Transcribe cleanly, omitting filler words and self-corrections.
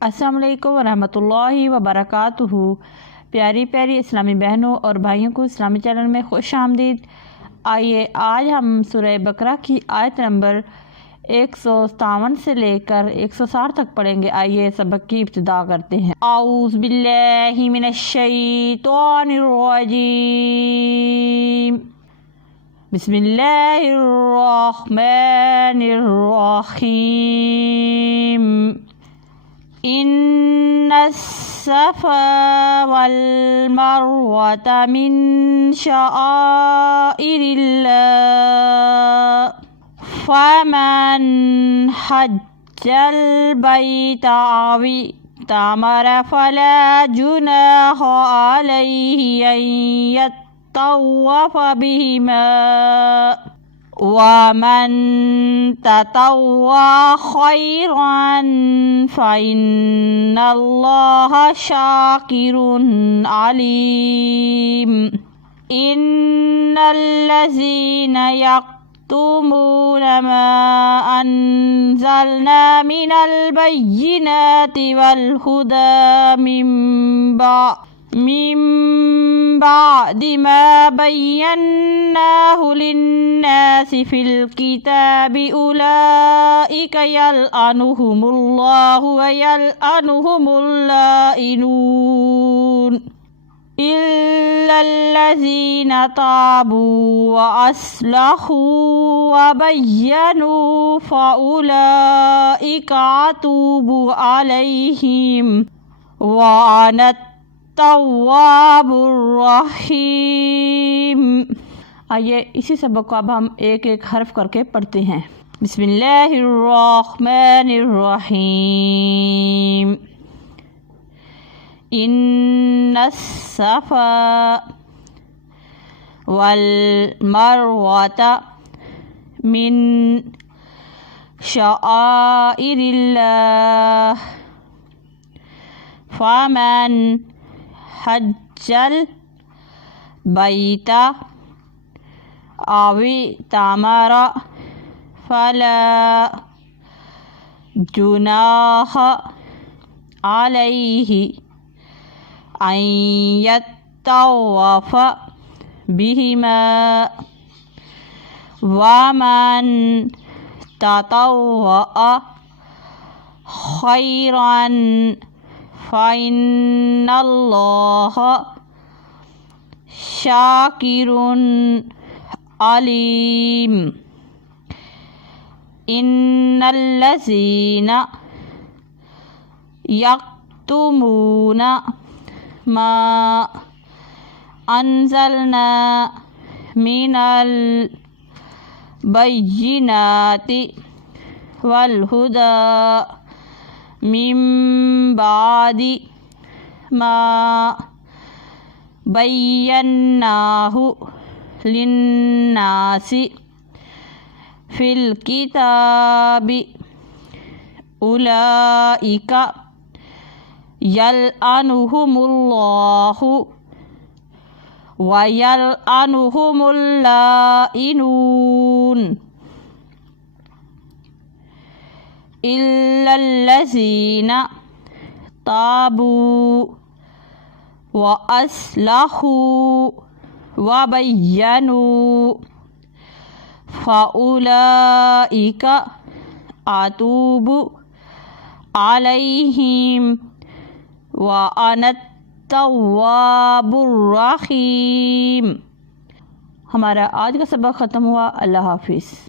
अस्सलाम वालेकुम वरहमतुल्लाहि वबरकातुहू। प्यारी प्यारी इस्लामी बहनों और भाइयों को इस्लामी चैनल में खुश आमदीद। आइए आज हम सूरह बकरा की आयत नंबर 157 से लेकर 160 तक पढ़ेंगे। आइए सबक की इब्तिदा करते हैं। आऊज़ बिल्लाहि मिनश शैतानिर रजीम। बिस्मिल्लाहिर रहमानिर रहीम। इन्नस्सफ़ा वल मरवता मिन शआइरिल्लाह फमन हज्जल बैता अव इतमरा फला जुनाह अलैहि अन यत्तव्वफ़ बिहिमा वमन ततव्वा खैरन फ़इन्नल्लाह शाकिरुन अलीम। इन्नल्लज़ीना यक्तुमूना मा अन्ज़लना मिनल बय्यिनाति वल हुदा मिन बअदि मा बय्यन्नाहु लिन्नासि फिल किताबि उलाइका यलअनुहुमुल्लाहु व यलअनुहुमुल लाइनून इल्लल्लज़ीना ताबू व अस्लहू व बय्यनू फ़उलाइका अतूबु अलैहिम व अना तव्वाबुर रहीम। आइए इसी सबक को अब हम एक एक हर्फ करके पढ़ते हैं। बिस्मिल्लाहिर रहमानिर रहीम। इन्नस्सफ़ा वल मरवता मिन शआइरिल्लाह फमन हज्जल बैता अव इतमरा फला जुनाह अलैहि अन यत्तव्वफ़ बिहिमा वमन ततव्वा खैरन फ़इन्नल्लाह शाकिरुन अलीम। इन्नल्लज़ीना यक्तुमूना मा अन्ज़लना मिनल बय्यिनाति वल हुदा मिन बअदि मा बय्यन्नाहु लिन्नासि फिल किताबि उलाइका यलअनुहुमुल्लाहु व यलअनुहुमुल लाइनून इल्लल्लज़ीना ताबू व अस्लहू व बय्यनू फ़उलाइका अतूबु अलैहिम व अना तव्वाबुर रहीम। हमारा आज का सबक ख़त्म हुआ। अल्लाह हाफिज़।